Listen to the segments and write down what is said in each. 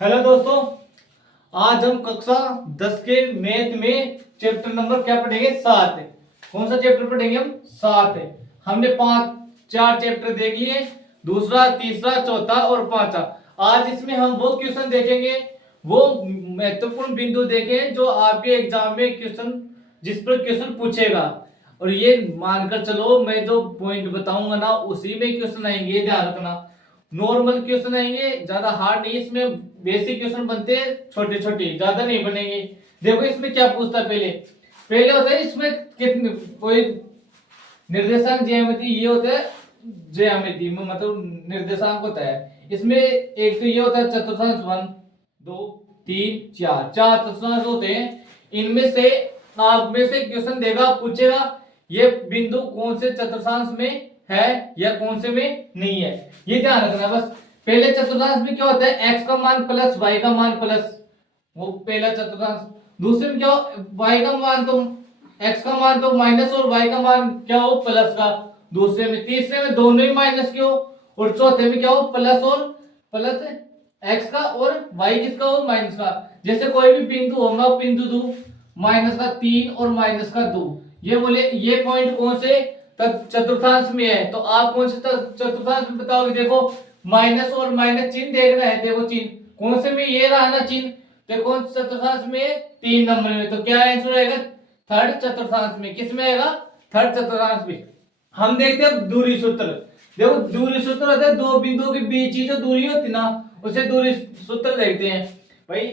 Hello दोस्तों, आज हम कक्षा 10 के मैथ में चैप्टर नंबर क्या पढ़ेंगे? 7। कौन सा चैप्टर पढ़ेंगे हम? 7 है। हमने 4 चैप्टर देख लिए, दूसरा, तीसरा, चौथा और पांचवा। आज इसमें हम वो क्वेश्चन देखेंगे, वो महत्वपूर्ण बिंदु देखें जो आपके एग्जाम में क्वेश्चन, जिस पर क्वेश्चन पूछेगा। और ये मानकर चलो, मैं जो पॉइंट बताऊंगा ना उसी में क्वेश्चन आएंगे, ये ध्यान रखना। नॉर्मल क्वेश्चन आएंगे, ज्यादा हार्ड नहीं। इसमें बेसिक क्वेश्चन बनते हैं, छोटे छोटे, ज्यादा नहीं बनेंगे। देखो इसमें क्या पूछता है। पहले पहले होता है इसमें कितने कोई निर्देशांक ज्यामिति, ये होता है ज्यामिति में, मतलब निर्देशांक होता है इसमें। एक तो ये होता है चतुर्थांश 1 2 3 4, 4 चतुर्थांश होते हैं। इनमें से आप में से क्वेश्चन देगा, पूछेगा ये बिंदु कौन से चतुर्थांश में है या कौन से में नहीं है, ये ध्यान रखना बस। पहले चतुर्थांश में क्या होता है? x का मान प्लस y का मान प्लस, वो पहला चतुर्थांश। दूसरे में क्या हो? y का मान तो x का मान तो माइनस और y का मान क्या हो? प्लस का। दूसरे में, तीसरे में दोनों ही माइनस के हो, और चौथे में क्या हो? प्लस और प्लस x का और y किसका हो? माइनस का। जैसे कोई भी बिंदु होगा, बिंदु 2 माइनस का 3 और माइनस का 2, ये बोले ये पॉइंट कौन से चतुर्थांश में है, तो आप कौन से चतुर्थांश में बताओगे? देखो माइनस और माइनस चिन्ह देखना है। देखो चिन्ह कौन से में? ये रहा ना चिन्ह, तो कौन से चतुर्थांश में? 3 नंबर में। तो क्या आंसर आएगा? थर्ड चतुर्थांश में। किस में आएगा? थर्ड चतुर्थांश में। हम देखते हैं दूरी सूत्र। देखो दूरी सूत्र होता है दो बिंदुओं के बीच की जो दूरी होती ना, उसे दूरी सूत्र देखते हैं भाई।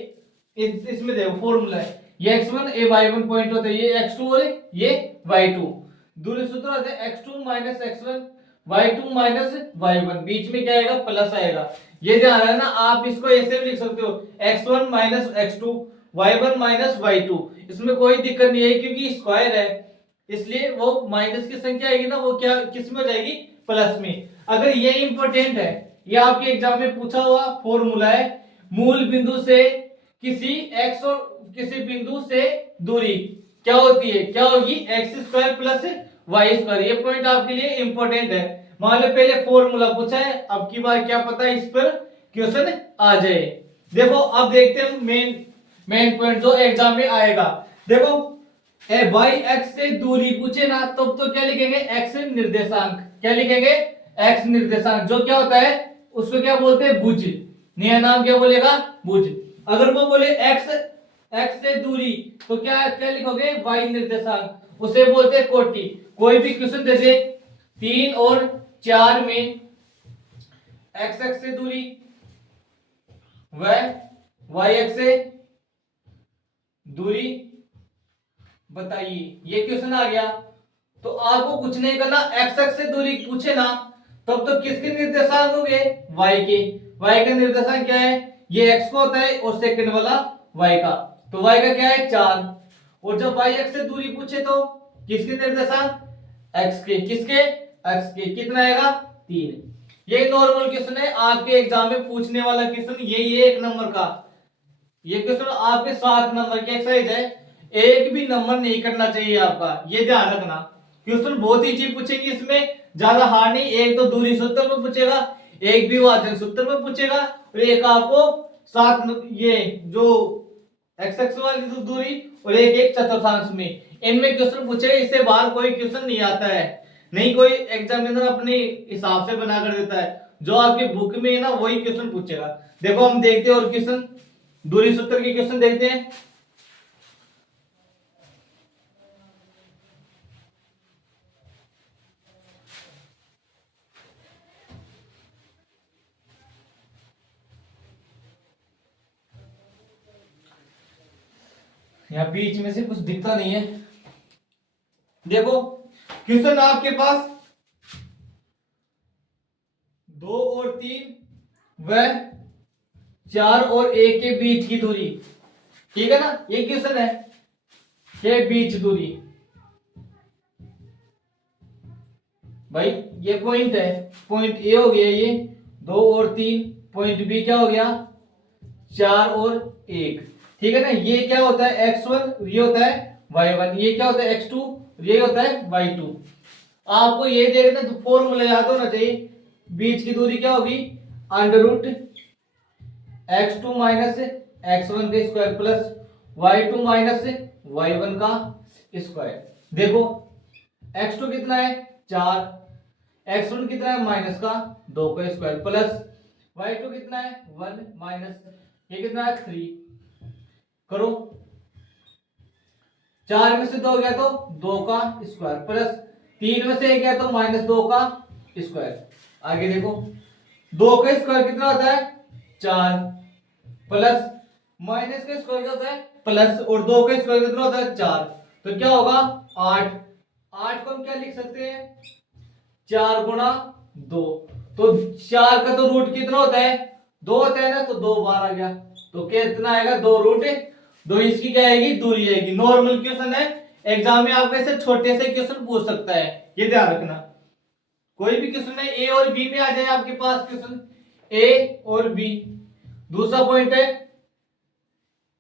इसमें देखो फॉर्मूला है, ये x1 ये y1 पॉइंट होता है, ये x2 और ये y2। दूरी सूत्र होता है x2 minus x1 y2 minus y1, बीच में क्या आएगा? प्लस आएगा। ये ध्यान रखना, आप इसको ऐसे भी लिख सकते हो x1 minus x2 y1 minus y2। इसमें कोई दिक्कत नहीं है क्योंकि स्क्वायर है, इसलिए वो माइनस की संख्या आएगी ना, वो क्या किस में हो जाएगी? प्लस में। अगर ये इंपॉर्टेंट है, ये आपके एग्जाम में पूछा हुआ फॉर्मूला है। मूल बिंदु से किसी x और किसी बिंदु से दूरी क्या होती है? क्या होगी? X square plus y square. ये पॉइंट आपके लिए इंपॉर्टेंट है। मान लो पहले फॉर्मूला पूछा है, अब की बार क्या पता है इस पर क्वेश्चन आ जाए। देखो अब देखते हैं मेन पॉइंट जो एग्जाम में आएगा। देखो वाई एक्स से दूरी पूछे ना, तब तो क्या लिखेंगे? एक्स निर्देशांक। क्या लिखेंगे? एक्स निर्देशांक। जो क्या होता है उसको क्या बोलते हैं? भुज। नया नाम क्या बोलेगा? भुज। अगर वो बोले एक्स एक्स से दूरी, तो क्या क्या लिखोगे? वाई निर्देशांक, उसे बोलते हैं कोटि। कोई भी क्वेश्चन दे दे 3 और 4 में एक्स एक्स से दूरी व वाई एक्स से दूरी बताइए, ये क्वेश्चन आ गया। तो आपको कुछ नहीं करना, एक्स एक्स से दूरी पूछे ना, तब तो किसके निर्देशांक हो गए? वाई के। वाई का निर्देशांक क्या है? ये एक्स को होता है और सेकंड वाला वाई का। तो वाई का क्या है? 4। और जब वाई एक्स से दूरी पूछे तो किसके निर्देशांक? एक्स के। किसके? एक्स के। कितना आएगा? 3। ये नॉर्मल क्वेश्चन है, आपके एग्जाम में पूछने वाला क्वेश्चन ये 1 नंबर का। ये क्वेश्चन आपके 7 नंबर की एक्सरसाइज है, एक भी नंबर नहीं करना चाहिए आपका, ये ध्यान रखना। क्वेश्चन बहुत ही चीज पूछेंगे इसमें, ज्यादा हार्ड नहीं। एक तो दूरी सूत्र में पूछेगा, एक विभाजन सूत्र में पूछेगा, और एक आपको 7 ये जो एक्स एक्स वाली दूरी, और एक चतुर्थांश में। इनमें क्वेश्चन पूछेगा, इससे बाहर कोई क्वेश्चन नहीं आता है। नहीं कोई एग्जामिनर अपने हिसाब से बना कर देता है, जो आपके बुक में है ना वही क्वेश्चन पूछेगा। देखो हम देखते हैं और क्वेश्चन, दूरी सूत्र के क्वेश्चन देखते हैं। यहाँ बीच में से कुछ दिखता नहीं है। देखो क्वेश्चन आपके पास 2 और 3 व 4 और 1 के बीच की दूरी, ठीक है ना? ये क्वेश्चन है के बीच दूरी। भाई ये पॉइंट है, पॉइंट ए हो गया ये 2 और 3, पॉइंट बी क्या हो गया? 4 और 1, ठीक है ना? ये क्या होता है? x1, ये होता है y1, ये क्या होता है? x2, ये होता है y2। आपको ये देखना तो फॉर्मूला याद होना चाहिए। बीच की दूरी क्या होगी? Under root x2 minus x1 का square plus y2 minus y1 का स्क्वायर। देखो x2 कितना है 4, x1 कितना है माइनस का 2 का स्क्वायर प्लस y2 कितना है 1 माइनस ये कितना है 3। करो 4 में से 2 गया तो 2 का स्क्वायर प्लस 3 में से 1 गया तो माइनस 2 का स्क्वायर। आगे देखो 2 का स्क्वायर कितना होता है 4 प्लस माइनस का स्क्वायर क्या होता है प्लस और 2 का स्क्वायर कितना होता है 4, तो क्या होगा 8। 8 को हम क्या लिख सकते हैं 4 गुणा 2, तो 4 का तो रूट कितना होता है 2 होता है ना, तो 2 बार आ गया, तो कितना आएगा 2 रूट 2। इसकी क्या आएगी दूरी आएगी। नॉर्मल क्वेश्चन है, एग्जाम में आपको ऐसे छोटे से क्वेश्चन पूछ सकता है, ये ध्यान रखना। कोई भी क्वेश्चन है ए और बी में आ जाए आपके पास क्वेश्चन ए और बी। दूसरा पॉइंट है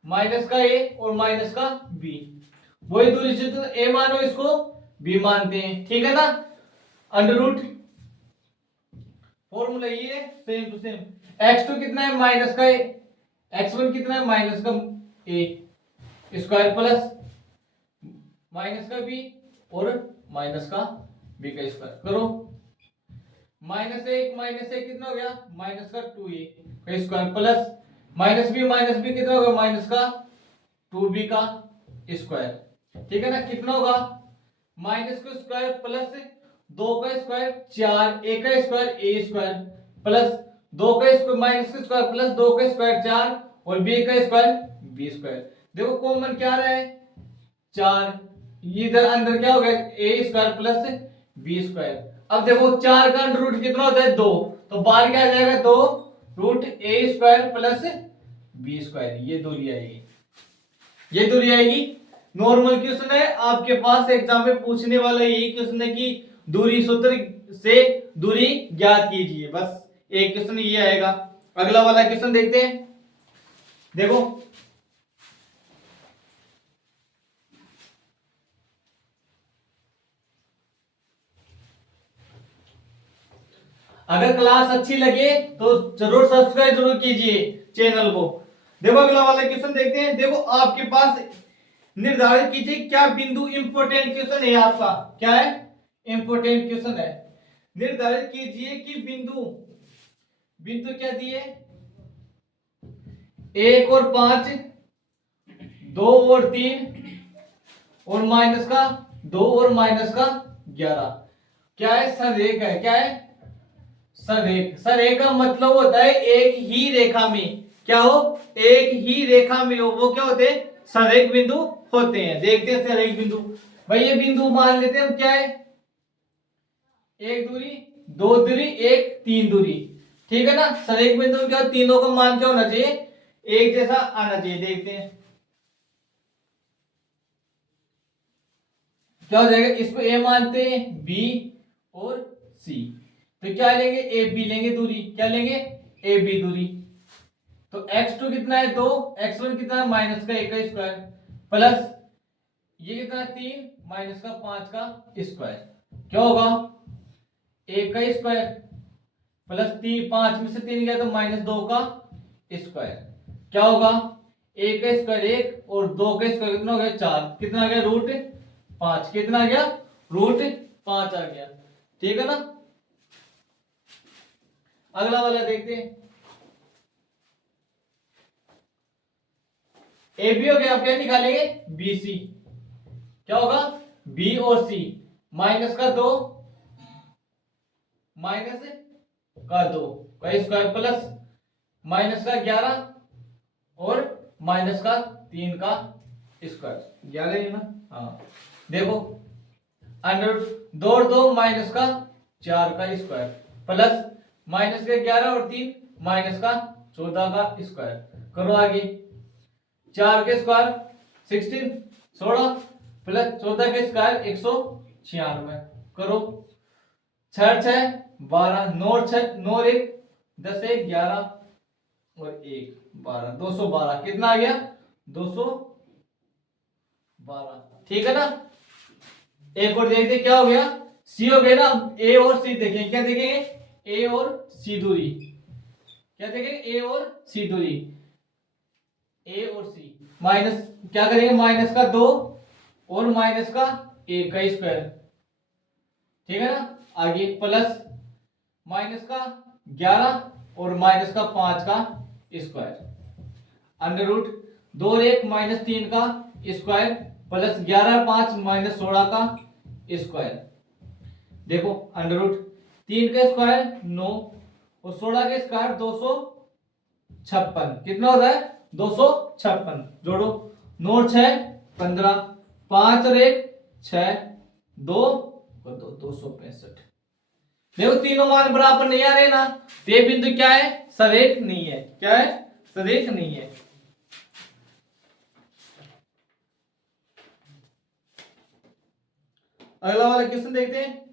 माइनस का ए और माइनस का बी, वही दूरी से तो ए मानो इसको बी मानते हैं, ठीक है ना। अंडर रूट फॉर्मूला ये है सेम टू सेम। x2 कितना है माइनस का ए, x1 कितना है माइनस का ए स्क्वायर प्लस माइनस का बी और माइनस का बी का स्क्वायर। करो माइनस एक कितना हो गया माइनस का 2a का स्क्वायर प्लस माइनस बी कितना होगा माइनस का 2b का स्क्वायर, ठीक है ना। कितना होगा माइनस का स्क्वायर प्लस 2 का स्क्वायर 4 a का स्क्वायर a स्क्वायर प्लस 2 का स्क्वायर माइनस का स्क्वायर प्लस 2 का स्क्वायर 4 और b का स्क्वायर b स्क्वायर। देखो कॉमन क्या रहा है 4, इधर अंदर क्या हो गया a square plus b square. अब देखो 4 का अंडर रूट कितना होता है 2, तो बाहर क्या आ जाएगा 2 root a square plus b square, ये दूरी आएगी, ये दूरी आएगी। नॉर्मल क्वेश्चन है आपके पास एग्जाम में पूछने वाला यही क्वेश्चन है कि दूरी सूत्र से दूरी ज्ञात कीजिए, बस एक क्वेश्चन ये आएगा। अगला वाला क्वेश्चन देखते हैं। देखो अगर क्लास अच्छी लगे तो जरूर सब्सक्राइब जरूर कीजिए चैनल को। देखो अगला वाला क्वेश्चन देखते हैं। देखो आपके पास निर्धारित कीजिए क्या बिंदु इंपॉर्टेंट क्वेश्चन है आपका, क्या है इंपॉर्टेंट क्वेश्चन है। निर्धारित कीजिए कि बिंदु बिंदु क्या दिए 1 और 5 2 और 3 और माइनस का 2 और माइनस का 11 क्या है संरेख है, क्या है संरेख। संरेख का मतलब होता है एक ही रेखा में क्या हो एक ही रेखा में हो, वो क्या होते हैं संरेख बिंदु होते हैं। देखते हैं संरेख बिंदु। भाई ये बिंदु मान लेते हैं हम क्या है 1 दूरी 2 दूरी 1 3 दूरी, ठीक है ना। संरेख बिंदु में क्या तीनों का मान क्या होना चाहिए एक जैसा आना चाहिए। देखते हैं क्या हो जाएगा, इसको ए मानते हैं बी और सी, तो क्या लेंगे ए बी लेंगे दूरी, क्या लेंगे ए बी दूरी। तो x2 कितना है 2, x1 कितना है माइनस का 1 का स्क्वायर प्लस ये कितना है 3 माइनस का 5 का स्क्वायर, क्या होगा 1 का स्क्वायर प्लस 3 5 में से 3 गया तो माइनस 2 का स्क्वायर, क्या होगा 1 का स्क्वायर 1 और 2 का स्क्वायर कितना हो गया 4, कितना आ गया रूट 5, कितना आ गया रूट 5 आ गया, ठीक है ना। अगला वाला देखते हैं। ए बी हो गया, आप क्या निकालेंगे बी सी, क्या होगा बी और सी माइनस का 2 माइनस का 2 का स्क्वायर प्लस माइनस का 11 और माइनस का 3 का स्क्वायर 11 है ना। हाँ देखो अंडर 2 और 2 माइनस का 4 का स्क्वायर प्लस माइनस का 11 और 3 माइनस का 14 का स्क्वायर। करो आगे 4 के स्क्वायर 16 16 प्लस 14 के स्क्वायर 196। करो 6 6 12 9 6 9 1 10 1 11 और 1 12 212, कितना आ गया 212, ठीक है ना। एक और देखते क्या हो गया सी हो गया ना। ए और सी देखें, क्या देखेंगे ए और सी दूरी, क्या देखेंगे, ए और सी दूरी, ए और सी माइनस, क्या करेंगे माइनस का 2 और माइनस का 1 का स्क्वायर, ठीक है ना। आगे प्लस माइनस का 11 और माइनस का 5 का स्क्वायर, अंडर रूट 2 और 1 माइनस 3 का स्क्वायर प्लस 11 5 माइनस 16 का स्क्वायर। देखो अंडर रूट 3 का स्क्वायर 9 और 16 का स्क्वायर 256, कितना होता है 256। जोड़ो 9 और 6 15, 5 और 1 6, 2 और 2 265। देखो तीनों मान बराबर नहीं आ रहे ना, तो ये बिंदु क्या है, सरेख नहीं है। क्या है, सरेख नहीं है। अगला वाला क्वेश्चन देखते हैं।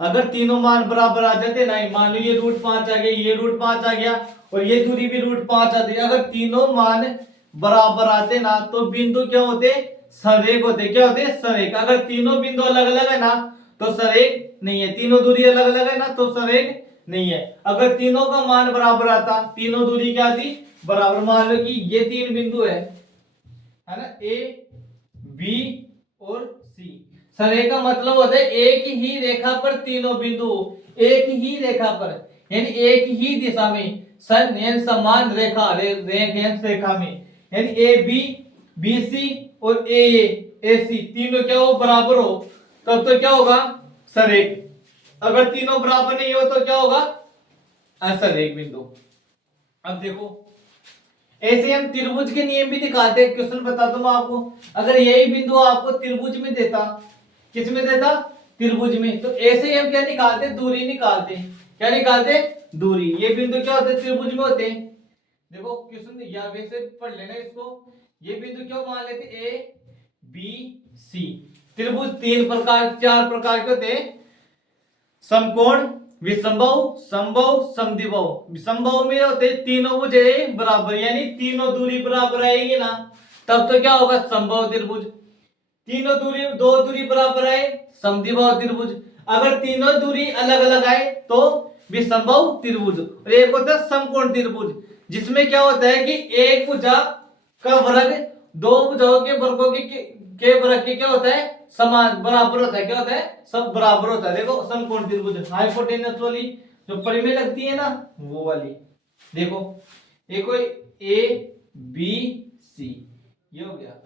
अगर तीनों मान बराबर आ जाते ना, मान लो ये √5 आ गया, ये √5 आ गया और ये दूरी भी √5 आती है, अगर तीनों मान बराबर आते ना तो बिंदु क्या होते, सरेख होते। क्या होते, सरेख। अगर तीनों बिंदु अलग अलग है ना तो सरेख नहीं है, तीनों दूरी अलग अलग है ना तो सरेख नहीं है। अगर तीनों का मान बराबर आता, तीनों दूरी क्या थी, बराबर। मान लो कि ये 3 बिंदु है ना, ए बी और सी। सरेख का मतलब होता है एक ही रेखा पर तीनों बिंदु, एक ही रेखा पर यानी एक ही दिशा में समान रेखा रेखा में, यानी ए बी बी सी और ए सी तीनों क्या हो, बराबर हो, तब तो क्या होगा, सरेख। अगर तीनों बराबर नहीं हो तो क्या होगा, असरेख बिंदु। अब देखो ऐसे हम त्रिभुज के नियम भी दिखाते हैं। क्वेश्चन बताता हूं आपको, अगर यही बिंदु आपको त्रिभुज में देता, किस में देता, त्रिभुज में, तो ऐसे ही हम क्या निकालते, दूरी निकालते। क्या निकालते, दूरी। ये बिंदु क्या होते, त्रिभुज में होते हैं। देखो क्वेश्चन या वैसे पढ़ लेना इसको। ये बिंदु क्यों मान लेते, ए बी सी। त्रिभुज 4 प्रकार के होते हैं, समकोण, विषमबाहु, समबाहु, समद्विबाहु। विषमबाहु में होते तीनों भुजाएं बराबर, यानी तीनों दूरी बराबर आएगी ना, तब तो क्या होगा, समबाहु त्रिभुज। तीनों दूरी, 2 दूरी बराबर आए, समद्विबाहु त्रिभुज। अगर तीनों दूरी अलग अलग आए तो विषमबाहु त्रिभुज। और एक होता है समकोण त्रिभुज, जिसमें क्या होता है कि एक भुजा का वर्ग 2 भुजाओं के वर्गों के वर्ग के क्या होता है, समान बराबर होता है। क्या होता है, सब बराबर होता है। देखो समकोण त्रिभुज, हाइपोटेनस वाली जो परी में लगती है ना, वो वाली। देखो एक कोई ए बी सी, ये हो गया।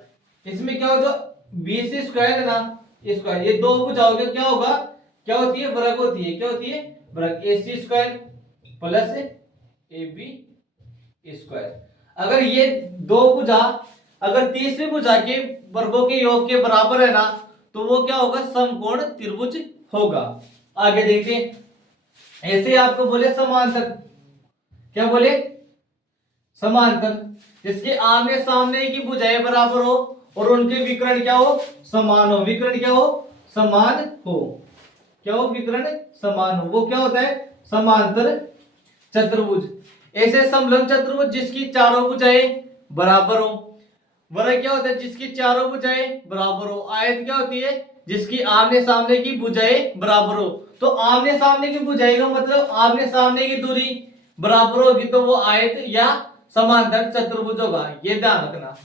इसमें क्या होगा, बी सी स्क्वायर है ना, स्क्वायर, ये 2 भुजाओं के क्या होगा, क्या होती है, वर्ग होती है। क्या होती है, वर्ग। A C square plus A B square. अगर ये 2 भुजा अगर तीसरी भुजा के वर्गों के योग के बराबर है ना, तो वो क्या होगा, समकोण त्रिभुज होगा। आगे देखिए, ऐसे आपको बोले समांतर, क्या बोले, समांतर, जिसके आमने सामने की भुजाएं बराबर हो और उनके विकर्ण क्या हो, समान हो। विकर्ण क्या हो, समान हो। क्या हो, विकर्ण समान हो, वो क्या होता है, समांतर चतुर्भुज। ऐसे समलंब चतुर्भुज जिसकी चारों भुजाएं बराबर हो। वर्ग क्या होता है, जिसकी चारों भुजाएं बराबर हो। आयत क्या होती है, जिसकी आमने सामने की भुजाएं बराबर हो। तो आमने सामने की भुजाएं का मतलब आमने सामने की दूरी बराबर होगी तो वो आयत या समांतर चतुर्भुज होगा, ये ध्यान रखना।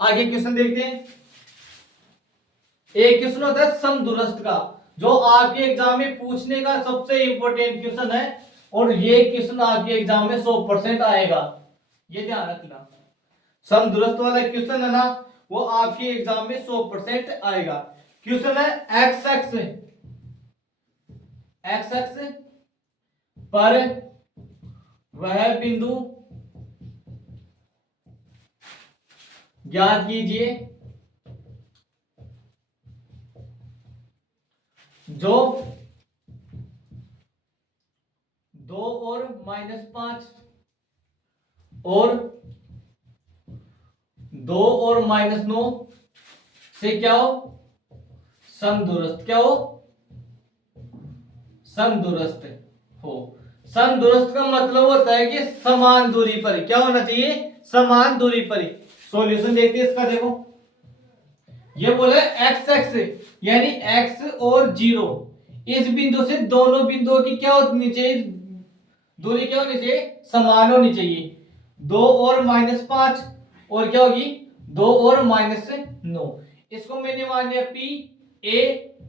आगे क्वेश्चन देखते हैं। एक क्वेश्चन होता है समदूरस्थ का, जो आपके एग्जाम में पूछने का सबसे इंपॉर्टेंट क्वेश्चन है, और ये क्वेश्चन आपके एग्जाम में 100% आएगा, ये ध्यान रखना। समदूरस्थ वाला क्वेश्चन है ना, वो आपके एग्जाम में 100% आएगा। क्वेश्चन है एक्स एक्स पर वह बिंदु ज्ञात कीजिए जो 2 और -5 और 2 और -9 से क्या हो, समदूरस्थ। क्या हो, समदूरस्थ हो। समदूरस्थ का मतलब होता है कि समान दूरी पर। क्या होना चाहिए, समान दूरी पर। सॉल्यूशन देखते हैं इसका। देखो ये बोला एक्स एक्स यानी एक्स और 0 इस बिंदु से दोनों बिंदुओं की क्या होनी चाहिए, दूरी क्या होनी चाहिए, समान होनी चाहिए। 2 और -5 और क्या होगी 2 और -9। इसको मैंने मान लिया P A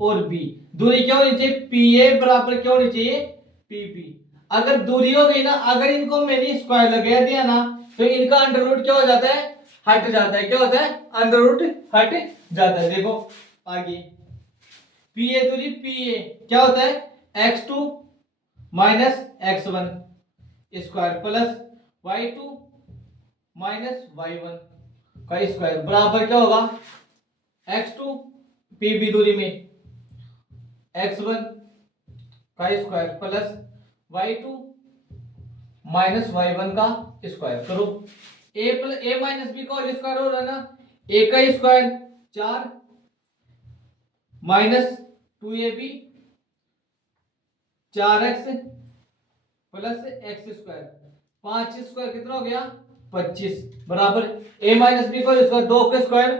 और B। दूरी क्या होनी चाहिए, PA बराबर क्या होनी चाहिए, PP। अगर दूरी हो गई ना, अगर इनको मैंने स्क्वायर लगा दिया ना, तो इनका अंडर रूट क्या हो जाता है, हट जाता है। क्या होता है, अंडर रूट हट जाता है। देखो आगे PA दूरी PA क्या होता है, x2 minus x1 square plus y2 minus y1 का स्क्वायर बराबर क्या होगा, x2 PB दूरी में x1 का square plus y2 minus y1 का स्क्वायर। करो a माइनस बी का होल स्क्वायर हो रहा है ना, a का square 4 minus 2ab 4x plus x square, 5 square कितना हो गया 25 बराबर a माइनस बी का स्क्वायर 2 का स्क्वायर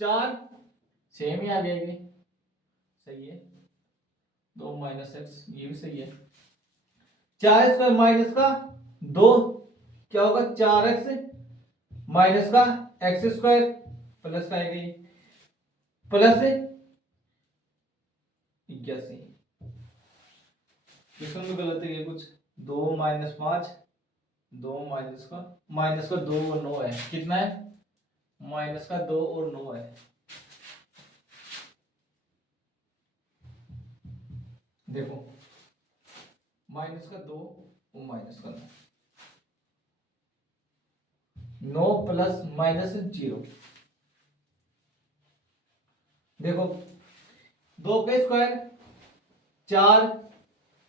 4, सेम ही आ गया ये, सही है। 2 माइनस एक्स ये भी सही है। 4 स्क्वायर माइनस का 2 क्या होगा 4x माइनस का एक्स स्क्वायर प्लस का आएगा प्लस 81। इसमें भी गलत है ये कुछ, 2 माइनस 5 2 माइनस का 2 और 9 है, कितना है माइनस का 2 और 9 है। देखो माइनस का 2 और माइनस का 9 प्लस माइनस 0। देखो 2 का square 4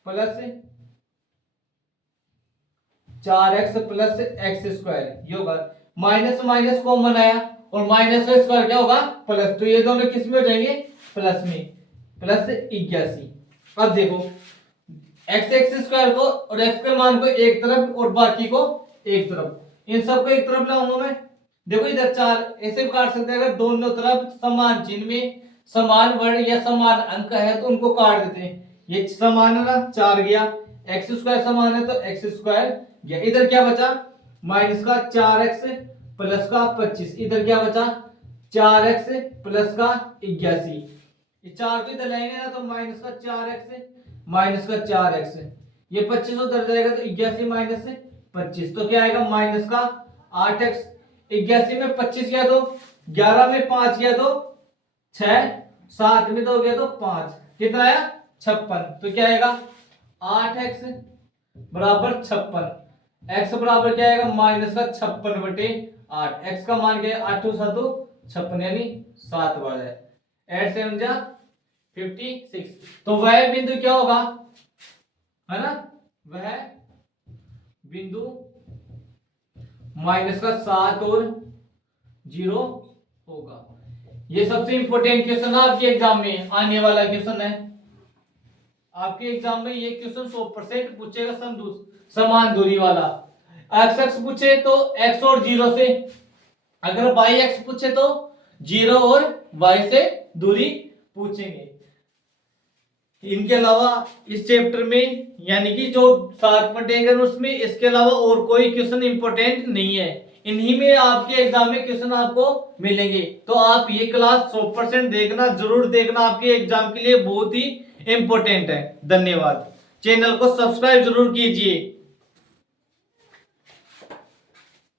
plus 4x plus x square, ये होगा माइनस माइनस कॉमन आया और माइनस का स्क्वायर क्या होगा प्लस, तो ये दोनों किस में हो जाएंगे प्लस में, प्लस 81। अब देखो एक्स स्क्वायर को और एक्स के मान को एक तरफ और बाकी को एक तरफ, इन सबको एक तरफ लाऊंगा मैं। देखो इधर 4 ऐसे भी काट सकते हैं, अगर दोनों तरफ समान चिन्ह में समान वर्ड या समान अंक है तो उनको काट देते हैं। ये समान है ना 4 गया, एक्स स्क्वायर समान है तो एक्स स्क्वायर गया। इधर क्या बचा माइनस का 4x प्लस का 25, इधर क्या बचा 4x प्लस का 81। ये 4 को इधर लाएंगे ना तो माइनस का 4x माइनस का 4x, ये 25 उधर जाएगा तो 81 माइनस 25 तो क्या आएगा माइनस का 8x। 81 में 25 गया तो 11 में 5 गया तो 6, 7 में 2 गया तो 5, कितना आया 56। तो क्या आएगा 8x बराबर 56, x बराबर क्या आएगा माइनस का 56/8। x का मान क्या है 8 7 56 यानी 7 बार है, 8 7 जा 56। तो वह बिंदु क्या होगा, है ना, वह बिंदु माइनस का 7 और 0 होगा। ये सबसे इंपॉर्टेंट क्वेश्चन है आपके एग्जाम में आने वाला क्वेश्चन है। आपके एग्जाम में ये क्वेश्चन 100% पूछेगा, समान दूरी वाला। एक्स एक्स पूछे तो x और 0 से, अगर y x पूछे तो 0 और y से दूरी पूछेंगे। इनके अलावा इस चैप्टर में यानी कि जो 7.1 है उसमें इसके अलावा और कोई क्वेश्चन इंपॉर्टेंट नहीं है। इन्हीं में आपके एग्जाम में क्वेश्चन आपको मिलेंगे, तो आप ये क्लास 100% देखना, जरूर देखना, आपके एग्जाम के लिए बहुत ही इंपॉर्टेंट है। धन्यवाद। चैनल को सब्सक्राइब जरूर कीजिए।